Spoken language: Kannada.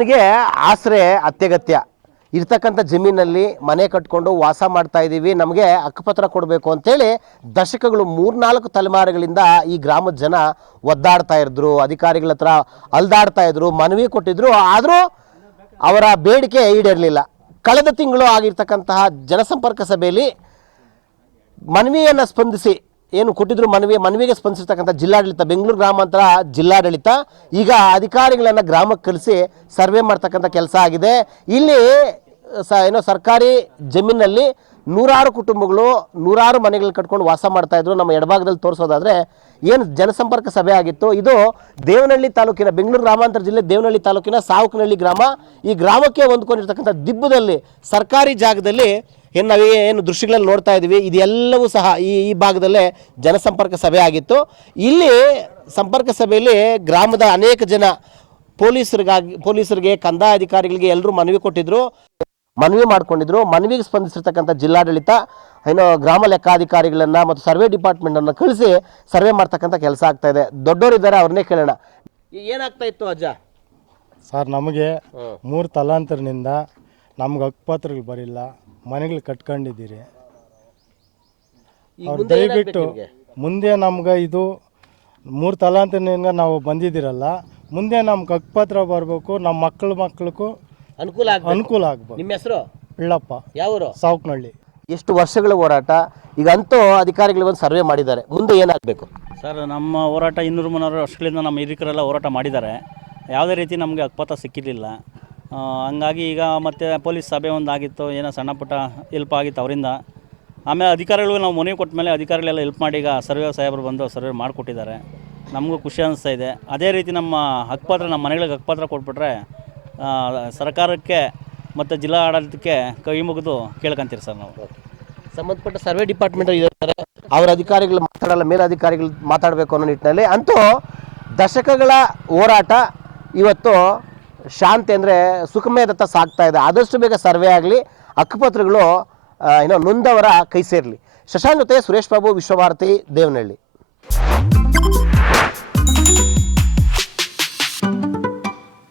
ಮನುಷ್ಯನಿಗೆ ಆಸರೆ ಅತ್ಯಗತ್ಯ. ಇರ್ತಕ್ಕಂಥ ಜಮೀನಲ್ಲಿ ಮನೆ ಕಟ್ಕೊಂಡು ವಾಸ ಮಾಡ್ತಾ ಇದ್ದೀವಿ, ನಮಗೆ ಹಕ್ಕುಪತ್ರ ಕೊಡಬೇಕು ಅಂತೇಳಿ ದಶಕಗಳು 3-4 ತಲೆಮಾರುಗಳಿಂದ ಈ ಗ್ರಾಮದ ಜನ ಒದ್ದಾಡ್ತಾ ಇದ್ರು, ಅಧಿಕಾರಿಗಳ ಹತ್ರ ಅಲ್ದಾಡ್ತಾ ಇದ್ರು, ಮನವಿ ಕೊಟ್ಟಿದ್ರು. ಆದರೂ ಅವರ ಬೇಡಿಕೆ ಈಡೇರಲಿಲ್ಲ. ಕಳೆದ ತಿಂಗಳು ಆಗಿರ್ತಕ್ಕಂತಹ ಜನಸಂಪರ್ಕ ಸಭೆಯಲ್ಲಿ ಮನವಿಯನ್ನು ಸ್ಪಂದಿಸಿ ಏನು ಕೊಟ್ಟಿದ್ರು, ಮನವಿಗೆ ಸ್ಪಂದಿಸಿರ್ತಕ್ಕಂಥ ಜಿಲ್ಲಾಡಳಿತ, ಬೆಂಗಳೂರು ಗ್ರಾಮಾಂತರ ಜಿಲ್ಲಾಡಳಿತ ಈಗ ಅಧಿಕಾರಿಗಳನ್ನು ಗ್ರಾಮಕ್ಕೆ ಕಳಿಸಿ ಸರ್ವೆ ಮಾಡ್ತಕ್ಕಂಥ ಕೆಲಸ ಆಗಿದೆ. ಇಲ್ಲಿ ಸರ್ಕಾರಿ ಜಮೀನಲ್ಲಿ ನೂರಾರು ಕುಟುಂಬಗಳು ನೂರಾರು ಮನೆಗಳು ಕಟ್ಕೊಂಡು ವಾಸ ಮಾಡ್ತಾಯಿದ್ರು. ನಮ್ಮ ಎಡಭಾಗದಲ್ಲಿ ತೋರಿಸೋದಾದರೆ ಏನು ಜನಸಂಪರ್ಕ ಸಭೆ ಆಗಿತ್ತು, ಇದು ದೇವನಹಳ್ಳಿ ತಾಲೂಕಿನ, ಬೆಂಗಳೂರು ಗ್ರಾಮಾಂತರ ಜಿಲ್ಲೆ ದೇವನಹಳ್ಳಿ ತಾಲೂಕಿನ ಸಾವುಕನಹಳ್ಳಿ ಗ್ರಾಮ. ಈ ಗ್ರಾಮಕ್ಕೆ ಹೊಂದ್ಕೊಂಡಿರ್ತಕ್ಕಂಥ ದಿಬ್ಬದಲ್ಲಿ ಸರ್ಕಾರಿ ಜಾಗದಲ್ಲಿ ಏನು ದೃಶ್ಯಗಳಲ್ಲಿ ನೋಡ್ತಾ ಇದ್ದೀವಿ, ಇದೆಲ್ಲವೂ ಸಹ ಈ ಭಾಗದಲ್ಲೇ ಜನಸಂಪರ್ಕ ಸಭೆ ಆಗಿತ್ತು. ಇಲ್ಲಿ ಸಂಪರ್ಕ ಸಭೆಯಲ್ಲಿ ಗ್ರಾಮದ ಅನೇಕ ಜನ ಪೊಲೀಸರಿಗೆ, ಕಂದಾಯ ಅಧಿಕಾರಿಗಳಿಗೆ ಎಲ್ಲರೂ ಮನವಿ ಮಾಡ್ಕೊಂಡಿದ್ರು. ಮನವಿಗೆ ಸ್ಪಂದಿಸಿರ್ತಕ್ಕಂಥ ಜಿಲ್ಲಾಡಳಿತ ಗ್ರಾಮ ಲೆಕ್ಕಾಧಿಕಾರಿಗಳನ್ನು ಮತ್ತು ಸರ್ವೆ ಡಿಪಾರ್ಟ್ಮೆಂಟನ್ನು ಕಳಿಸಿ ಸರ್ವೆ ಮಾಡ್ತಕ್ಕಂಥ ಕೆಲಸ ಆಗ್ತಾ ಇದೆ. ದೊಡ್ಡವರಿದ್ದಾರೆ, ಅವ್ರನ್ನೇ ಕೇಳೋಣ. ಏನಾಗ್ತಾ ಇತ್ತು ಅಜ್ಜ? ಸರ್, ನಮಗೆ 3 ತಲಾಂತರದಿಂದ ನಮ್ಗೆ ಹಕ್ಕುಪತ್ರಗಳು ಬರಿಲ್ಲ, ಮನೆಗಳು ಕಟ್ಕೊಂಡಿದ್ದೀರಿ. ಅವ್ರು ದಯವಿಟ್ಟು ಮುಂದೆ ನಮ್ಗೆ ಇದು 3 ತಲಾಂತರದಿಂದ ನಾವು ಬಂದಿದ್ದೀರಲ್ಲ, ಮುಂದೆ ನಮ್ಗೆ ಹಕ್ಕುಪತ್ರ ಬರಬೇಕು, ನಮ್ಮ ಮಕ್ಕಳಿಗೂ ಅನುಕೂಲ ಆಗಬೇಕು. ನಿಮ್ಮ ಹೆಸರು? ಪಿಳ್ಳಪ್ಪ. ಯಾವರು? ಸಾವುಕನಹಳ್ಳಿ. ಎಷ್ಟು ವರ್ಷಗಳ ಹೋರಾಟ, ಈಗ ಅಂತೂ ಅಧಿಕಾರಿಗಳು ಒಂದು ಸರ್ವೆ ಮಾಡಿದ್ದಾರೆ, ಮುಂದೆ ಏನಾಗಬೇಕು? ಸರ್, ನಮ್ಮ ಹೋರಾಟ 200-300 ವರ್ಷಗಳಿಂದ ನಮ್ಮ ಹಿರಿಕರೆಲ್ಲ ಹೋರಾಟ ಮಾಡಿದ್ದಾರೆ. ಯಾವುದೇ ರೀತಿ ನಮಗೆ ಹಕ್ಕುಪತ್ರ ಸಿಕ್ಕಿರಲಿಲ್ಲ. ಹಂಗಾಗಿ ಈಗ ಮತ್ತೆ ಪೊಲೀಸ್ ಸಭೆ ಒಂದು ಆಗಿತ್ತು, ಏನೋ ಸಣ್ಣ ಪುಟ್ಟ ಹೆಲ್ಪ್ ಆಗಿತ್ತು ಅವರಿಂದ. ಆಮೇಲೆ ಅಧಿಕಾರಿಗಳು ನಾವು ಮನವಿ ಕೊಟ್ಟ ಮೇಲೆ ಅಧಿಕಾರಿಗಳೆಲ್ಲ ಹೆಲ್ಪ್ ಮಾಡಿ ಈಗ ಸರ್ವೆ ಸಾಹೇಬರು ಬಂದು ಸರ್ವೆ ಮಾಡಿಕೊಟ್ಟಿದ್ದಾರೆ. ನಮಗೂ ಖುಷಿ ಅನ್ನಿಸ್ತಾ ಇದೆ. ಅದೇ ರೀತಿ ನಮ್ಮ ಹಕ್ಕುಪತ್ರ, ನಮ್ಮ ಮನೆಗಳಿಗೆ ಹಕ್ಕುಪತ್ರ ಕೊಟ್ಬಿಟ್ರೆ ಸರ್ಕಾರಕ್ಕೆ ಮತ್ತು ಜಿಲ್ಲಾ ಆಡಳಿತಕ್ಕೆ ಕೈ ಮುಗಿದು ಕೇಳ್ಕೊಂತೀರಿ ಸರ್. ನಾವು ಸಂಬಂಧಪಟ್ಟ ಸರ್ವೆ ಡಿಪಾರ್ಟ್ಮೆಂಟ್ ಇದ್ದಾರೆ, ಅವರ ಅಧಿಕಾರಿಗಳು ಮಾತಾಡಲ್ಲ, ಮೇಲಧಿಕಾರಿಗಳು ಮಾತಾಡಬೇಕು ಅನ್ನೋ ನಿಟ್ಟಿನಲ್ಲಿ ಅಂತೂ ದಶಕಗಳ ಹೋರಾಟ ಇವತ್ತು ಶಾಂತಿ ಅಂದರೆ ಸುಖಮಯದತ್ತ ಸಾಗ್ತಾ ಇದೆ. ಆದಷ್ಟು ಬೇಗ ಸರ್ವೆ ಆಗಲಿ, ಹಕ್ಕುಪತ್ರಗಳು ನೊಂದವರ ಕೈ ಸೇರಲಿ. ಶಶಾಂಕ್ ಜೊತೆ ಸುರೇಶ್ ಬಾಬು, ವಿಶ್ವಭಾರತಿ, ದೇವನಹಳ್ಳಿ.